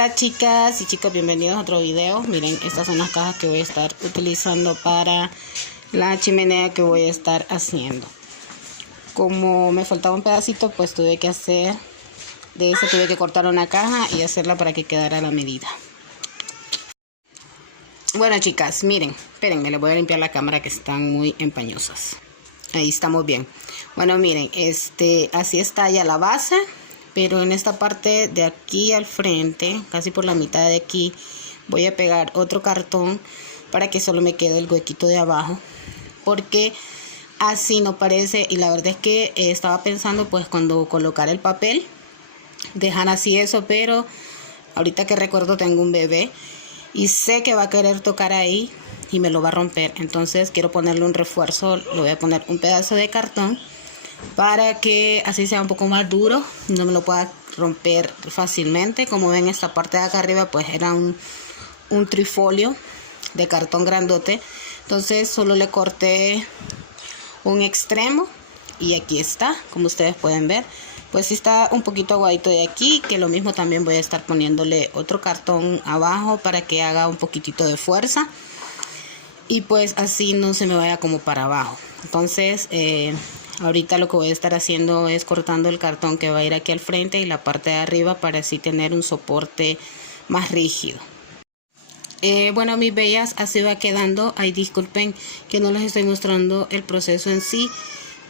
Hola chicas y chicos, bienvenidos a otro video. Miren, estas son las cajas que voy a estar utilizando para la chimenea que voy a estar haciendo. Como me faltaba un pedacito, pues tuve que hacer de eso, tuve que cortar una caja y hacerla para que quedara a la medida. Bueno chicas, miren, espérenme, les voy a limpiar la cámara que están muy empañosas. Ahí estamos bien. Bueno, miren, así está ya la base. Pero en esta parte de aquí al frente, casi por la mitad de aquí, voy a pegar otro cartón para que solo me quede el huequito de abajo, porque así no parece. Y la verdad es que estaba pensando pues cuando colocar el papel dejar así eso, pero ahorita que recuerdo tengo un bebé y sé que va a querer tocar ahí y me lo va a romper. Entonces quiero ponerle un refuerzo, le voy a poner un pedazo de cartón para que así sea un poco más duro, no me lo pueda romper fácilmente. Como ven, esta parte de acá arriba pues era un trifolio de cartón grandote, entonces solo le corté un extremo y aquí está, como ustedes pueden ver, pues sí está un poquito aguadito de aquí, que lo mismo también voy a estar poniéndole otro cartón abajo para que haga un poquitito de fuerza y pues así no se me vaya como para abajo. Entonces ahorita lo que voy a estar haciendo es cortando el cartón que va a ir aquí al frente y la parte de arriba para así tener un soporte más rígido. Bueno, mis bellas, así va quedando. Ay, disculpen que no les estoy mostrando el proceso en sí,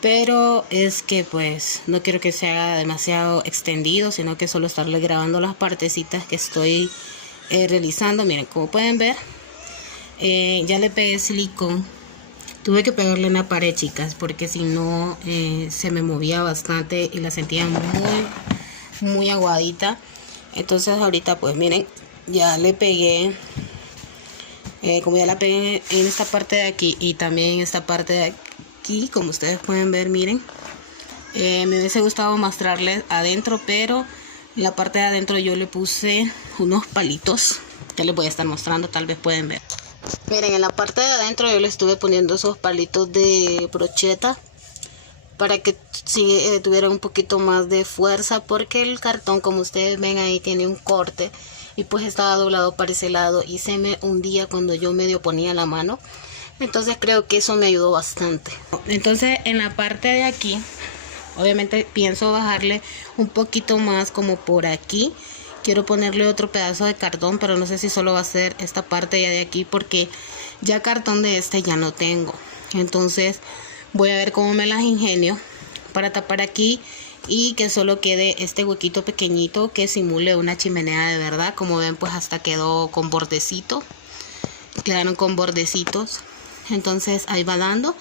pero es que pues no quiero que se haga demasiado extendido, sino que solo estarle grabando las partecitas que estoy realizando. Miren, como pueden ver, ya le pegué silicón. Tuve que pegarle en la pared, chicas, porque si no se me movía bastante y la sentía muy aguadita. Entonces ahorita pues miren, ya le pegué, como ya la pegué en esta parte de aquí y también en esta parte de aquí, como ustedes pueden ver, miren. Me hubiese gustado mostrarles adentro, pero en la parte de adentro yo le puse unos palitos que les voy a estar mostrando, tal vez pueden ver. Miren, en la parte de adentro yo le estuve poniendo esos palitos de brocheta para que tuviera un poquito más de fuerza, porque el cartón, como ustedes ven ahí, tiene un corte y pues estaba doblado para ese lado y se me hundía cuando yo medio ponía la mano. Entonces creo que eso me ayudó bastante. Entonces en la parte de aquí, obviamente pienso bajarle un poquito más como por aquí. Quiero ponerle otro pedazo de cartón, pero no sé si solo va a ser esta parte ya de aquí, porque ya cartón de ya no tengo. Entonces voy a ver cómo me las ingenio para tapar aquí y que solo quede este huequito pequeñito que simule una chimenea de verdad. Como ven, pues hasta quedó con bordecito, quedaron con bordecitos. Entonces ahí va dando.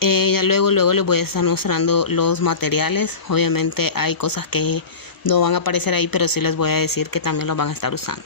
Ya luego les voy a estar mostrando los materiales. Obviamente hay cosas que no van a aparecer ahí, pero sí les voy a decir que también los van a estar usando.